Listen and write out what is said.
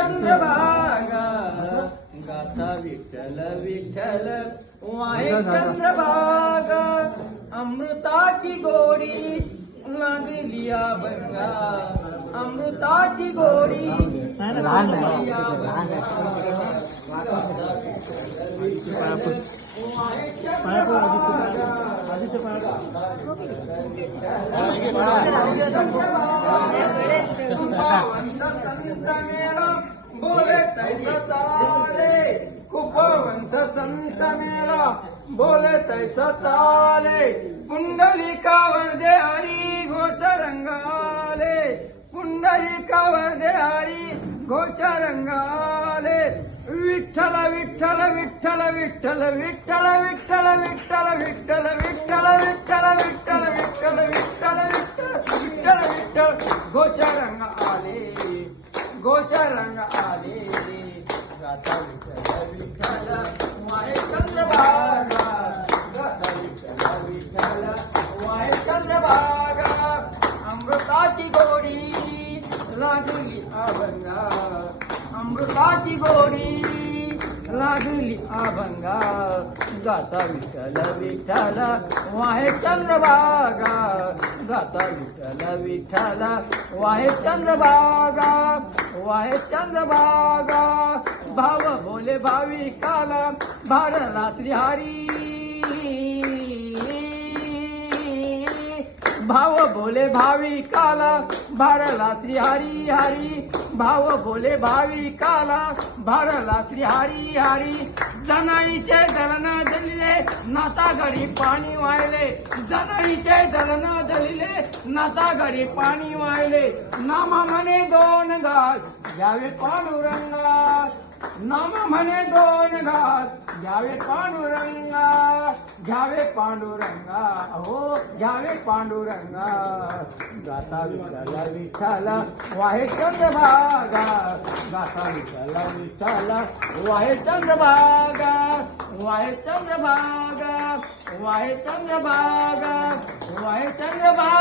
चंद्रभागा गाता विठ्ठल विठ्ठल वाहे चंद्रभागा अमृताची गोडी लागली अभंगा अमृताची गोडी लागली बोले तैसा ताले कुपवंत संत मेला बोले तैसा ताले पुंडलिकावर दे हरी घोष रंगाले पुंडलिकावर दे हरी घोष रंगाले विठ्ठल विठ्ठल विठ्ठल विठ्ठल विठ्ठल विठ्ठल विठ्ठल विठ्ठल विठ्ठल विठ्ठल विठ्ठल विठ्ठल विठ्ठल विठ्ठल विठ्ठल घोष रंग आले घोष रंग आले गाता विठ्ठल विठ्ठल वाहे चंद्रभागा गाता विठ्ठल विठ्ठल वाहे चंद्रभागा अमृताची गोडी लागली अभंगा अमृताची गोडी लागली अभंगा गाता विठ्ठल विठ्ठल वाहे चंद्रभागा गाता विठ्ठल विठ्ठल वाहे चंद्रभागा वाहे चंद्रभागा भाव बोले भाविकाला भारला श्रीहरी भाव बोले भाविकाला भारला श्रीहरी हरी भाव बोले भाविकाला भारला श्रीहरी हरी जनाईचे दलन दलिले नाता घरी पाणी वाहिले जनाईचे दलन दलिले नाता घरी पाणी वाहिले नामा म्हणे दोन घास घ्यावे पांडुरंगा नामा म्हणे दोन घास घ्यावे पांडुरंगा घ्यावे पांडुरंगा हो घ्यावे पांडुरंगा गाता विठ्ठल विठ्ठल वाहे चंद्रभागा गाता विठ्ठल विठ्ठल वाहे चंद्रभागा वाहे चंद्रभागा वाहे चंद्रभागा वाहे चंद्रभागा